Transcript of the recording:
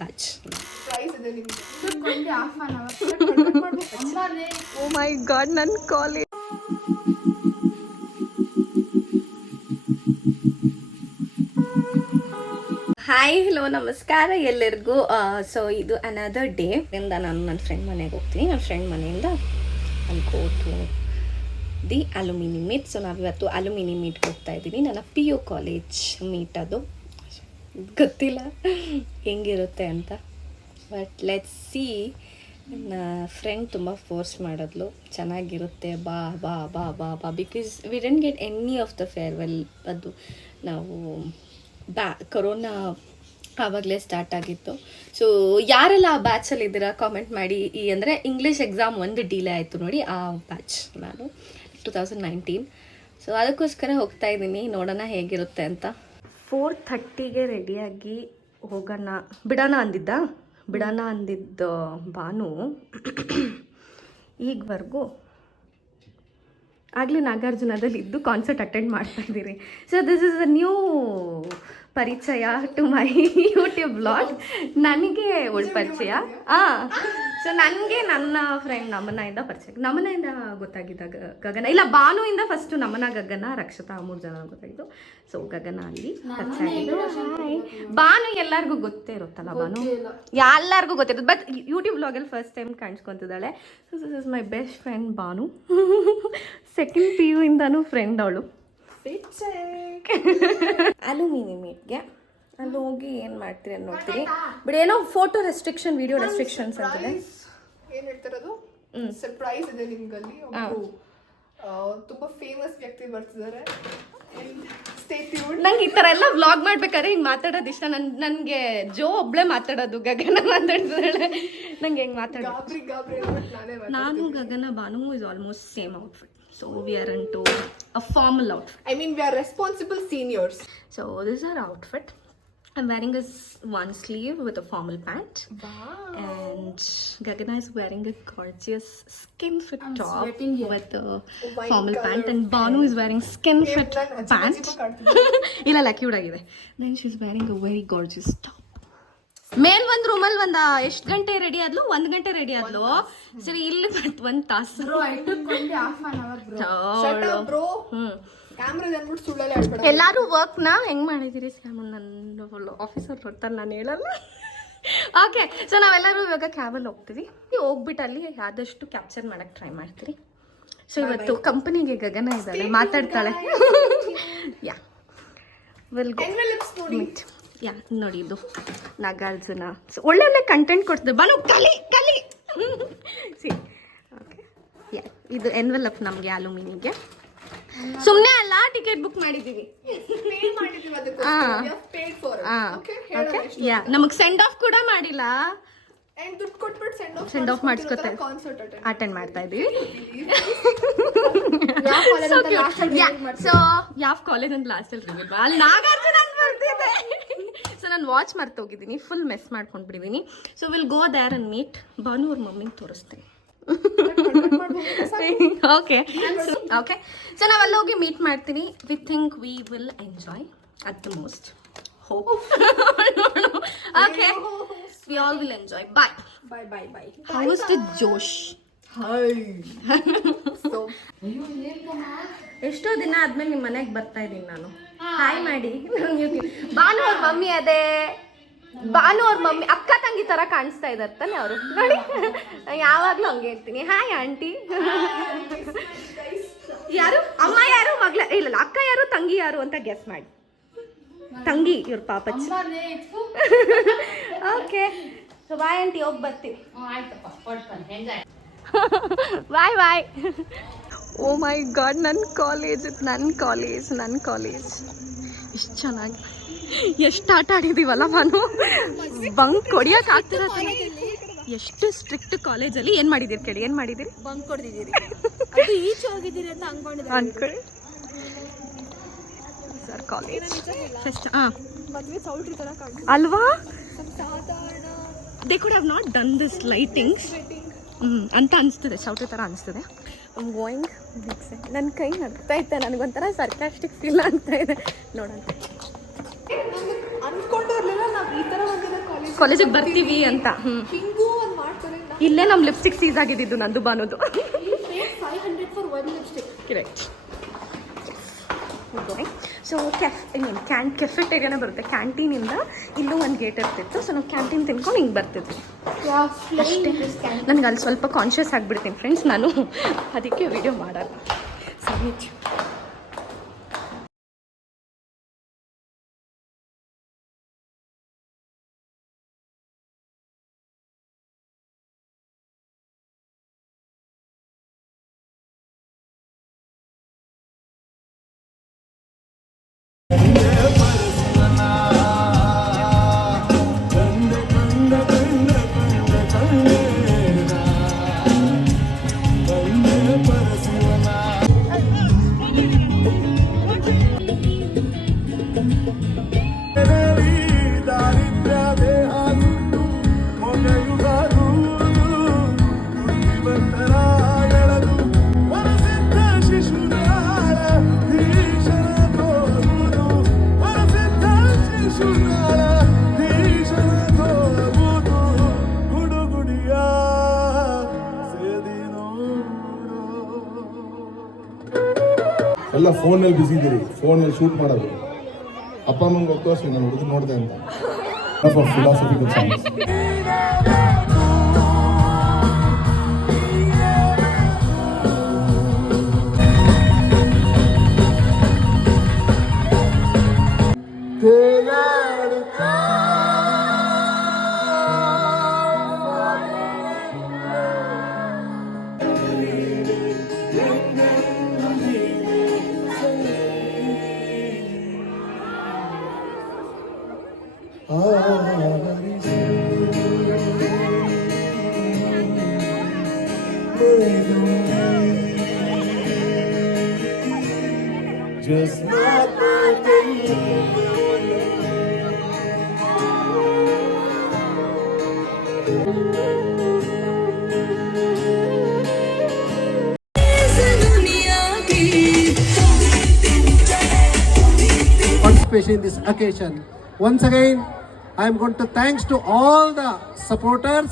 Batch. ಓ ಮೈ god, ನನ್ನ college. Hi, hello, ನಮಸ್ಕಾರ ಎಲ್ಲರಿಗೂ. ಸೊ ಇದು ಅನದರ್ ಡೇ ಇಂದ ನಾನು ನನ್ನ ಫ್ರೆಂಡ್ ಮನೆಗೆ ಹೋಗ್ತೀನಿ. ನನ್ನ ಫ್ರೆಂಡ್ ಮನೆಯಿಂದ ಅಲ್ಲಿ go to the alumni meet. So ನಾವಿವತ್ತು ಅಲ್ಯೂಮಿನಿ ಮೀಟ್ಗೆ ಹೋಗ್ತಾ ಇದ್ದೀನಿ. ನನ್ನ PU ಕಾಲೇಜ್ ಮೀಟ್ ಅದು. ಗೊತ್ತಿಲ್ಲ ಹೆಂಗಿರುತ್ತೆ ಅಂತ, ಬಟ್ ಲೆಟ್ಸ್ ಸಿ. ನನ್ನ ಫ್ರೆಂಡ್ ತುಂಬ ಫೋರ್ಸ್ ಮಾಡಿದ್ಲು, ಚೆನ್ನಾಗಿರುತ್ತೆ ಬಾ ಬಾ ಬಾ ಬಾ ಬಾ, because we dent get any of the farewell. ಅದು ನಾವು ಕೊರೋನಾ ಆವಾಗಲೇ ಸ್ಟಾರ್ಟ್ ಆಗಿತ್ತು. ಸೊ ಯಾರೆಲ್ಲ ಆ ಬ್ಯಾಚಲ್ಲಿ ಇದ್ದೀರಾ ಕಾಮೆಂಟ್ ಮಾಡಿ. ಅಂದರೆ ಇಂಗ್ಲೀಷ್ ಎಕ್ಸಾಮ್ ಒಂದು ಡಿಲೇ ಆಯಿತು ನೋಡಿ, ಆ ಬ್ಯಾಚ್ ನಾನು 2019. ಸೊ ಅದಕ್ಕೋಸ್ಕರ ಹೋಗ್ತಾ ಇದ್ದೀನಿ, ನೋಡೋಣ ಹೇಗಿರುತ್ತೆ ಅಂತ. 4:30ಗೆ ರೆಡಿಯಾಗಿ ಬಿಡೋಣ ಅಂದಿದ್ದ ಭಾನು ಈಗವರೆಗೂ ಆಗಲೇ ನಾಗಾರ್ಜುನದಲ್ಲಿ ಇದ್ದು ಕಾನ್ಸರ್ಟ್ ಅಟೆಂಡ್ ಮಾಡ್ತಾ ಇದ್ದೀರಿ. So this is a new ಪರಿಚಯ ಟು ಮೈ ಯೂಟ್ಯೂಬ್ ವ್ಲಾಗ್. ನನಗೆ ಪರಿಚಯ. ಸೊ ನನಗೆ ನನ್ನ ಫ್ರೆಂಡ್ ನಮನೆಯಿಂದ ಪರಿಚಯ. ನಮನೆಯಿಂದ ಗೊತ್ತಾಗಿದ್ದಾಗ ಗಗನ, ಇಲ್ಲ ಭಾನುವಿಂದ ಫಸ್ಟು ನಮನ, ಗಗನ, ರಕ್ಷತಾ 3 ಜನ ಗೊತ್ತಾಗಿದ್ದು. ಸೊ ಗಗನ ಅಲ್ಲಿ ಪರಿಚಯ ಆಗಿದ್ದು. ಭಾನು ಎಲ್ಲರಿಗೂ ಗೊತ್ತೇ ಇರುತ್ತಲ್ಲ, ಭಾನು ಎಲ್ಲರಿಗೂ ಗೊತ್ತಿರುತ್ತೆ. ಬಟ್ ಯೂಟ್ಯೂಬ್ ವ್ಲಾಗಲ್ಲಿ ಫಸ್ಟ್ ಟೈಮ್ ಕಾಣಿಸ್ಕೊತಿದ್ದಾಳೆ. So this is my best friend Bhanu. Second PU ಇಂದನೂ ಫ್ರೆಂಡ್ ಅವಳು. ಅಲ್ಯೂಮಿನಿ ಮೀಟ್ಗೆ ಅಲ್ಲಿ ಹೋಗಿ ಏನು ಮಾಡ್ತೀರಿ ಅಂತ ನೋಡ್ತೀರಿ. ಬಟ್ ಏನೋ ಫೋಟೋ ರೆಸ್ಟ್ರಿಕ್ಷನ್, ವಿಡಿಯೋ ರೆಸ್ಟ್ರಿಕ್ಷನ್ಸ್ ಅಂತಿದೆ. ಏನ್ ಹೇಳ್ತಿರೋದು, ಸರ್ಪ್ರೈಸ್ ಇದೆ ನಿಮ್ಗಲ್ಲಿ. ತುಂಬಾ ಫೇಮಸ್ ವ್ಯಕ್ತಿ ಬರ್ತಿದ್ದಾರೆ. ನಂಗೆ ಈ ಥರ ಎಲ್ಲ ವ್ಲಾಗ್ ಮಾಡ್ಬೇಕಾದ್ರೆ ಹಿಂಗೆ ಮಾತಾಡೋದು ಇಷ್ಟ. ನನಗೆ ಜೋ ಒಬ್ಳೆ ಮಾತಾಡೋದು, ಗಗನ ಮಾತಾಡ್ತಿದ್ದಾಳೆ. ನಂಗೆ ಹೆಂಗೆ ಮಾತಾಡೋದು. ನಾನು Gagana Bhanu is almost same outfit. So we are into a formal outfit. I mean, we are responsible seniors. So this is our outfit. I'm wearing a one sleeve with a formal pant. Wow. And Gagana is wearing a gorgeous skin fit top with a formal pant. And Banu is wearing skin fit pant. Illa cute agide. Then she's wearing a very gorgeous top. ಮೇಲ್ ಒಂದು ರೂಮಲ್ಲಿ ಎಷ್ಟು ಗಂಟೆ ready ಆದ್ಲು? 1 ಗಂಟೆ ready ಆದ್ಲು. ಸರಿ, ಇಲ್ಲಿ ಬಂತು 1 ತಾಸು. ಎಲ್ಲಾರು ವರ್ಕ್ ನ ಹೆಂಗ್ ಮಾಡಿದಿರಿ? ನನ್ನ ಆಫೀಸಲ್ಲಿ ಹೊಡ್ತಾರೆ, ನಾನು ಹೇಳಲ್ಲ. ಓಕೆ, ಸೊ ನಾವೆಲ್ಲರೂ ಇವಾಗ ಕ್ಯಾಬಲ್ಲಿ ಹೋಗ್ತೀವಿ. ಹೋಗ್ಬಿಟ್ಟು ಅಲ್ಲಿ ಆದಷ್ಟು ಕ್ಯಾಪ್ಚರ್ ಮಾಡಕ್ ಟ್ರೈ ಮಾಡ್ತೀರಿ. ಸೊ ಇವತ್ತು ಕಂಪನಿಗೆ ಗಗನ ಇದ್ದಾಳೆ, ಮಾತಾಡ್ತಾಳೆ. ಯಾ ವಿಲ್ ಗೋ ಮೀಟ್. ಯಾ ನೋಡಿ, ಇದು ನಾಗಾರ್ಜುನ ಒಳ್ಳೊಳ್ಳೆ ಕಂಟೆಂಟ್ ಕೊಡ್ತಿದ್ರು. ಬಾನು ಕಲಿ ಸಿ. ಓಕೆ, ಯಾ ಇದು ಎನ್ವೆಲಪ್ ನಮಗೆ ಅಲ್ಯೂಮಿನಿಗೆ. ಸುಮ್ಮನೆ ಅಲ್ಲ, ಟಿಕೆಟ್ ಬುಕ್ ಮಾಡಿದ್ದೀವಿ. ಯಾ ನಮಗೆ ಸೆಂಡ್ ಆಫ್ ಕೂಡ ಮಾಡಿಲ್ಲ. ಸೆಂಡ್ ಆಫ್ ಮಾಡಿಸ್ಕೊತಾರೆ, ಅಟೆಂಡ್ ಮಾಡ್ತಾ ಇದೀವಿ. ಸೊ ಯಾವ ಕಾಲೇಜ್ ಅಂತ ಲಾಸ್ಟಲ್ಲಿ ರಿವೀಲ್ ಅಲ್ಲಿ ನಾಗಾರ್ಜುನ ಅಂತ ಬರ್ತಿದೆ. ಸೊ ನಾನು ವಾಚ್ ಮರ್ತೋಗಿದ್ದೀನಿ, ಫುಲ್ ಮೆಸ್ ಮಾಡ್ಕೊಂಡ್ಬಿಟ್ಟಿದ್ದೀನಿ. So will go there and meet. Bhanu ಅವ್ರ ಮಮ್ಮಿಗೆ ತೋರಿಸ್ತೀನಿ. ಓಕೆ ಓಕೆ, ಸೊ ನಾವೆಲ್ಲ ಹೋಗಿ ಮೀಟ್ ಮಾಡ್ತೀನಿ. We think we will enjoy at the most. Hope. Okay, we all will enjoy. Bye. Bye. How is the Josh? Hi. ಎಷ್ಟೋ ದಿನ ಆದ್ಮೇಲೆ ನಿಮ್ಮ ಮನೆಗೆ ಬರ್ತಾ ಇದ್ದೀನಿ ನಾನು. ಹಾಯ್ ಮಾಡಿ. ಭಾನು ಅವ್ರ ಮಮ್ಮಿ ಅದೇ. ಭಾನು ಅವ್ರ ಮಮ್ಮಿ ಅಕ್ಕ ತಂಗಿ ತರ ಕಾಣಿಸ್ತಾ ಇದ್ದಾರೆ ತಾನೆ ಅವರು. ನೋಡಿ, ಯಾವಾಗ್ಲೂ ಹಂಗೆ ಇರ್ತೀನಿ. Hi aunty. ಯಾರು ಅಮ್ಮ, ಯಾರು ಮಗ್ಳ? ಇಲ್ಲ, ಅಕ್ಕ ಯಾರು, ತಂಗಿ ಯಾರು ಅಂತ ಗೆಸ್ ಮಾಡಿ. ತಂಗಿ ಇವ್ರ ಪಾಪಚ್ಚ. ಓಕೆ, ಸೊ ಬಾಯ್ ಆಂಟಿ, ಹೋಗಿ ಬರ್ತೀವಿ. ಬಾಯ್. ಓ ಮೈ ಗಾಡ್, ನನ್ನ ಕಾಲೇಜ್ ಎಷ್ಟು ಚೆನ್ನಾಗಿ, ಎಷ್ಟು ಆಟ ಆಡಿದೀವಲ್ಲ ನಾನು. ಬಂಕ್ ಹೊಡಿಯಕ್ಕೆ ಆಗ್ತಿರ. ಎಷ್ಟು ಸ್ಟ್ರಿಕ್ಟ್ ಕಾಲೇಜಲ್ಲಿ. ಏನು ಮಾಡಿದ್ದೀರಿ ಕೇಳಿ, ಏನು ಮಾಡಿದ್ದೀರಿ? ಬಂಕ್ ಹೊಡೆದಿದ್ದೀರಿ, ಈಚೆ ಹೋಗಿದ್ದೀರಿ ಅಂತ ಅನ್ಕೊಳ್ಳಿ. ಸರ್ ಕಾಲೇಜ್ ಫೆಸ್ಟ್ ಅಲ್ವಾ? They could have not done this lightings ಅಂತ ಅನಿಸ್ತದೆ, ಚೌಟ್ರಿ ಥರ ಅನಿಸ್ತದೆ. ಗೋಯಿಂಗ್ ನನ್ನ ಕೈ ನಗ್ತಾ ಇತ್ತೆ, ನನಗೊಂಥರ ಸರ್ಕಾಸ್ಟಿಕ್ ಫೀಲ್ ಆಗ್ತಾ ಇದೆ. ನೋಡೋಣ. ಅನ್ಕೊಂಡು ಇರಲಿಲ್ಲ ನಾವು ಈ ಥರ ಒಂದಿನ ಕಾಲೇಜ್ ಕಾಲೇಜಿಗೆ ಬರ್ತೀವಿ ಅಂತ. ಹಿಂಗೂ ಒಂದು ಮಾಡ್ತಾರೆ. ಇಲ್ಲೇ ನಮ್ಮ ಲಿಪ್ಸ್ಟಿಕ್ ಸೀಸ್ ಆಗಿದ್ದು ನಂದು ಬಾನುದು. 500 for one lipstick. Correct. So ಕೆಫೆಟೇರಿಯಾನೇ ಬರುತ್ತೆ. ಕ್ಯಾಂಟೀನಿಂದ ಇಲ್ಲೂ ಒಂದು ಗೇಟ್ ಇರ್ತಿತ್ತು. ಸೊ ನಾವು ಕ್ಯಾಂಟೀನ್ ತಿನ್ಕೊಂಡು ಹಿಂಗೆ ಬರ್ತಿದ್ವಿ ಅಷ್ಟೇ. ನನಗೆ ಅಲ್ಲಿ ಸ್ವಲ್ಪ ಕಾನ್ಷಿಯಸ್ ಆಗಿಬಿಡ್ತೀನಿ ಫ್ರೆಂಡ್ಸ್ ನಾನು, ಅದಕ್ಕೆ ವಿಡಿಯೋ ಮಾಡಲ್ಲ. ಸಮಿಚ್ ಎಲ್ಲ ಫೋನಲ್ಲಿ ಬಿಸಿ ಇದ್ದೀರಿ, ಫೋನಲ್ಲಿ ಶೂಟ್ ಮಾಡೋದು. ಅಪ್ಪ ಅಮ್ಮಂಗೆ ತೋರಿಸಿ ನಾನು ಹುಡುಗ ನೋಡಿದೆ ಅಂತ. Philosophical songs. Just not participation in this occasion. Once again, I am going to thanks to all the supporters.